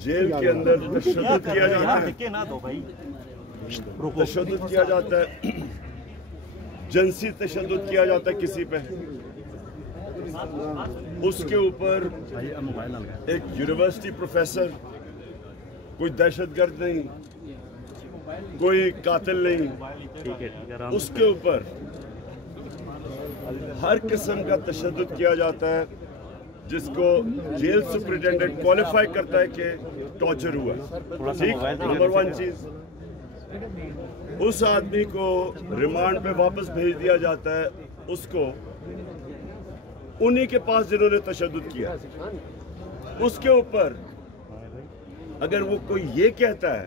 Jail के अंदर तशद्दुद किया जाता है, तशद्दुद किया जाता है, जिनसी तशद्दुद किया जाता है किसी पे, उसके ऊपर एक यूनिवर्सिटी प्रोफेसर, कोई दहशतगर्द नहीं, कोई कातिल नहीं, उसके ऊपर हर किस्म का तशद्दुद किया जाता है जिसको जेल सुपरिटेंडेंट क्वालिफाई करता है कि टॉर्चर हुआ। ठीक, नंबर वन चीज, उस आदमी को रिमांड पे वापस भेज दिया जाता है, उसको उन्हीं के पास जिन्होंने तशद्दुद किया। उसके ऊपर अगर वो कोई ये कहता है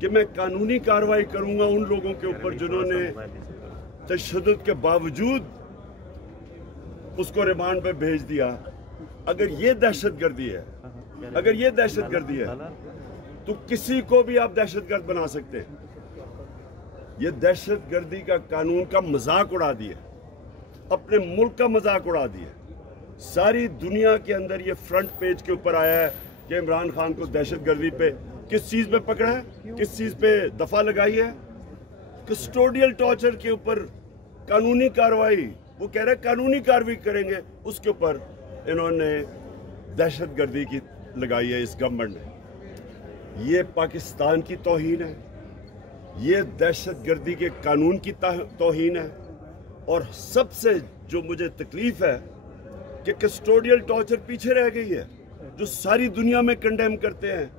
कि मैं कानूनी कार्रवाई करूंगा उन लोगों के ऊपर जिन्होंने तशद्दुद के बावजूद उसको रिमांड पे भेज दिया, अगर ये दहशतगर्दी है, अगर ये दहशतगर्दी है तो किसी को भी आप दहशतगर्द बना सकते हैं। ये दहशतगर्दी का कानून का मजाक उड़ा दिया, अपने मुल्क का मजाक उड़ा दिया। सारी दुनिया के अंदर ये फ्रंट पेज के ऊपर आया है कि इमरान खान को दहशतगर्दी पे किस चीज पे पकड़ा है, किस चीज पे दफा लगाई है, कस्टोडियल टॉर्चर के ऊपर कानूनी कार्रवाई, वो कह रहे हैं कानूनी कार्रवाई करेंगे, उसके ऊपर इन्होंने दहशतगर्दी की लगाई है इस गवर्नमेंट ने। ये पाकिस्तान की तौहीन है, ये दहशतगर्दी के कानून की तौहीन है। और सबसे जो मुझे तकलीफ है कि कस्टोडियल टॉर्चर पीछे रह गई है, जो सारी दुनिया में कंडेम करते हैं।